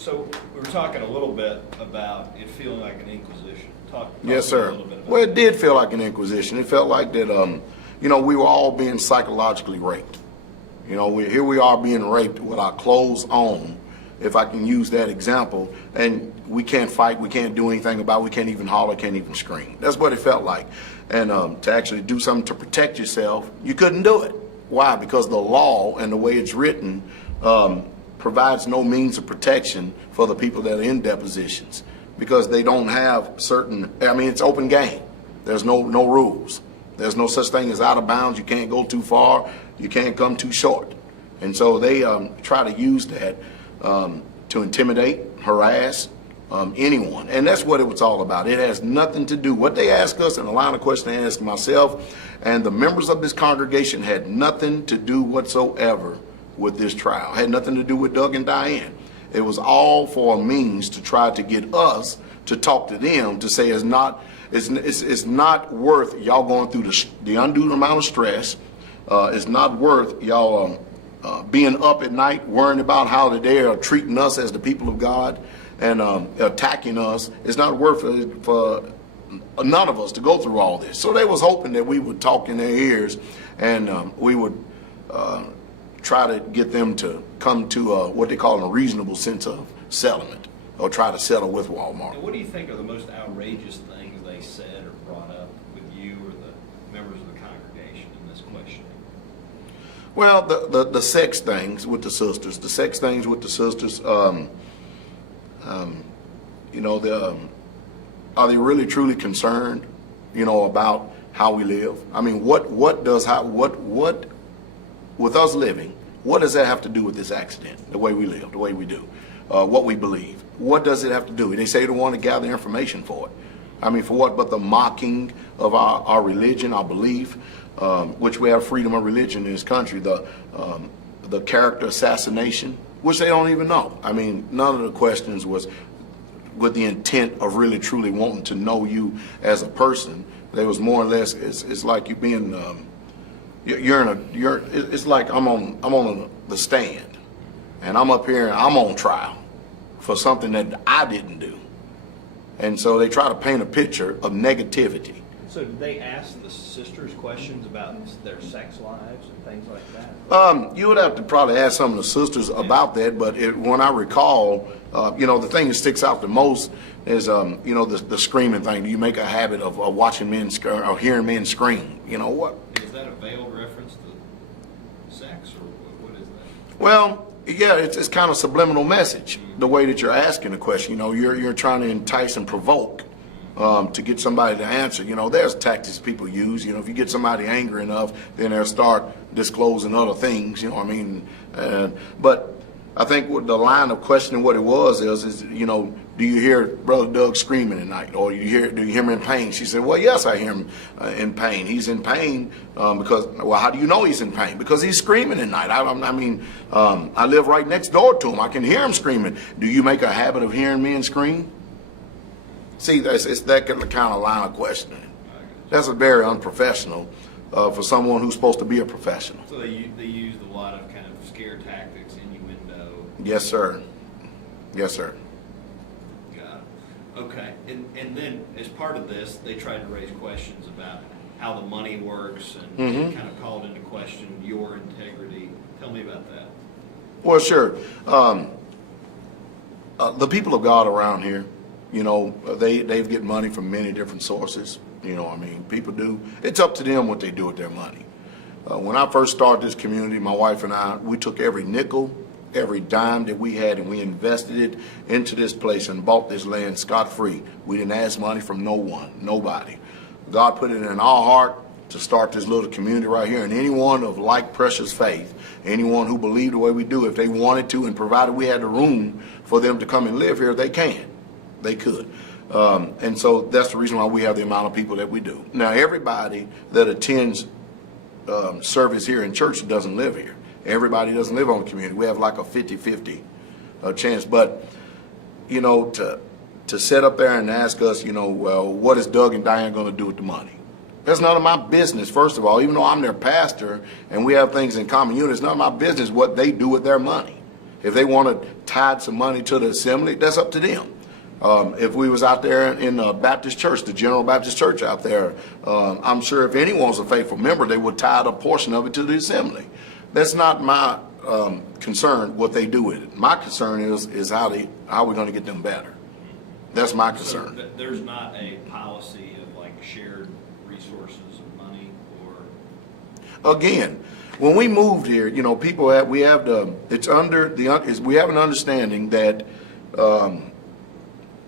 So we were talking a little bit about it feeling like an inquisition. Yes, sir. Well, it did feel like an inquisition. It felt like that, we were all being psychologically raped. Here we are being raped with our clothes on, if I can use that example, and we can't fight, we can't do anything about it, we can't even holler, can't even scream. That's what it felt like. And to actually do something to protect yourself, you couldn't do it. Why? Because the law and the way it's written provides no means of protection for the people that are in depositions, because they don't have certain, it's open game. There's no rules. There's no such thing as out of bounds. You can't go too far. You can't come too short. And so they try to use that to intimidate, harass anyone. And that's what it was all about. It has nothing to do. What they ask us, and the line of question they asked myself and the members of this congregation, had nothing to do whatsoever with this trial. Had nothing to do with Doug and Diane. It was all for a means to try to get us to talk to them, to say it's not worth y'all going through the undue amount of stress. It's not worth y'all being up at night worrying about how they are treating us as the people of God and attacking us. It's not worth it for none of us to go through all this. So they was hoping that we would talk in their ears, and we would try to get them to come to what they call a reasonable sense of settlement, or try to settle with Wal-Mart. And what do you think are the most outrageous things they said or brought up with you or the members of the congregation in this questioning? Well, the sex things with the sisters, are they really truly concerned, about how we live? With us living, what does that have to do with this accident, the way we live, the way we do, what we believe? What does it have to do? They say they want to gather information for it. For what? But the mocking of our religion, our belief, which we have freedom of religion in this country, the character assassination, which they don't even know. None of the questions was with the intent of really truly wanting to know you as a person. They was more or less, it's like you being, it's like I'm on the stand, and I'm up here and I'm on trial for something that I didn't do. And so they try to paint a picture of negativity. So did they ask the sisters questions about their sex lives and things like that? You would have to probably ask some of the sisters about that, but when I recall, the thing that sticks out the most is, the screaming thing. Do you make a habit of watching men or hearing men scream? What? Is that a veiled reference to sex, or what is that? Well, yeah, it's kind of subliminal message, the way that you're asking the question. You're trying to entice and provoke to get somebody to answer. There's tactics people use. If you get somebody angry enough, then they'll start disclosing other things, but I think what the line of questioning what it was is, do you hear Brother Doug screaming at night, or do you hear him in pain? She said, well, yes, I hear him in pain. He's in pain because, well, how do you know he's in pain? Because he's screaming at night. I live right next door to him. I can hear him screaming. Do you make a habit of hearing men scream? See, it's that kind of line of questioning. That's a very unprofessional for someone who's supposed to be a professional. So they used a lot of kind of scare tactics, innuendo. Yes, sir. Yes, sir. Got it. Okay. And then as part of this, they tried to raise questions about how the money works, and kind of called into question your integrity. Tell me about that. Well, sure. The people of God around here, they get money from many different sources. People do. It's up to them what they do with their money. When I first started this community, my wife and I, we took every nickel, every dime that we had, and we invested it into this place and bought this land scot-free. We didn't ask money from no one, nobody. God put it in our heart to start this little community right here, and anyone of like precious faith, anyone who believed the way we do, if they wanted to, and provided we had the room for them to come and live here, they could. And so that's the reason why we have the amount of people that we do. Now, everybody that attends service here in church doesn't live here. Everybody doesn't live on the community. We have like a 50-50 chance. But, to sit up there and ask us, well, what is Doug and Diane going to do with the money? That's none of my business, first of all. Even though I'm their pastor and we have things in common unit, it's none of my business what they do with their money. If they want to tithe some money to the assembly, that's up to them. If we was out there in the Baptist church, the General Baptist Church out there, I'm sure if anyone's a faithful member, they would tithe a portion of it to the assembly. That's not my concern what they do with it. My concern is how we're going to get them better. That's my concern. So there's not a policy of like shared resources of money, or again, when we moved here, you know, we have an understanding that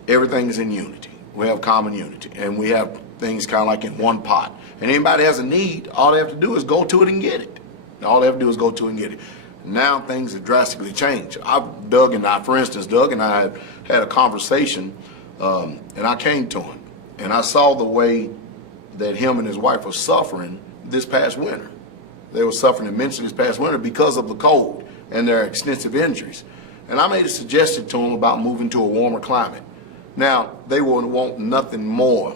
everything is in unity. We have common unity, and we have things kind of like in one pot. And anybody has a need, all they have to do is go to it and get it. All they have to do is go to it and get it. Now things have drastically changed. Doug and I had a conversation, and I came to him, and I saw the way that him and his wife were suffering this past winter. They were suffering immensely this past winter because of the cold and their extensive injuries. And I made a suggestion to them about moving to a warmer climate. Now, they will want nothing more.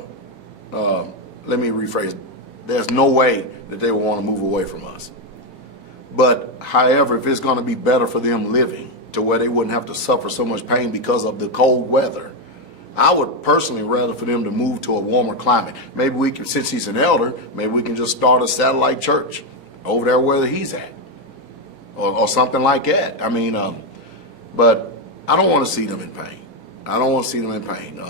Let me rephrase. There's no way that they will want to move away from us. But, however, if it's going to be better for them living to where they wouldn't have to suffer so much pain because of the cold weather, I would personally rather for them to move to a warmer climate. Maybe we can, since he's an elder, maybe we can just start a satellite church over there where he's at, or something like that. I mean, but I don't want to see them in pain. I don't want to see them in pain.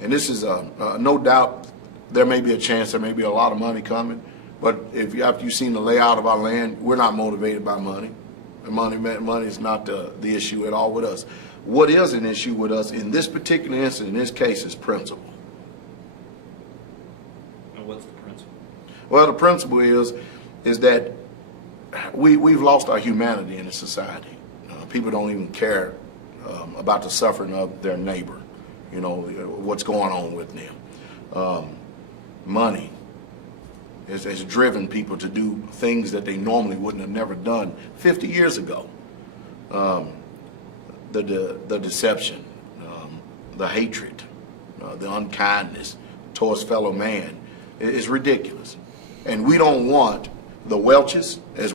And this is no doubt there may be a chance, there may be a lot of money coming. But after you've seen the layout of our land, we're not motivated by money. Money is not the issue at all with us. What is an issue with us in this particular instance, in this case, is principle. and what's the principle? Well, the principle is that we've lost our humanity in the society. People don't even care about the suffering of their neighbor, you know, what's going on with them. Money has driven people to do things that they normally wouldn't have never done 50 years ago. The deception, the hatred, the unkindness towards fellow man is ridiculous. And we don't want the Welches, as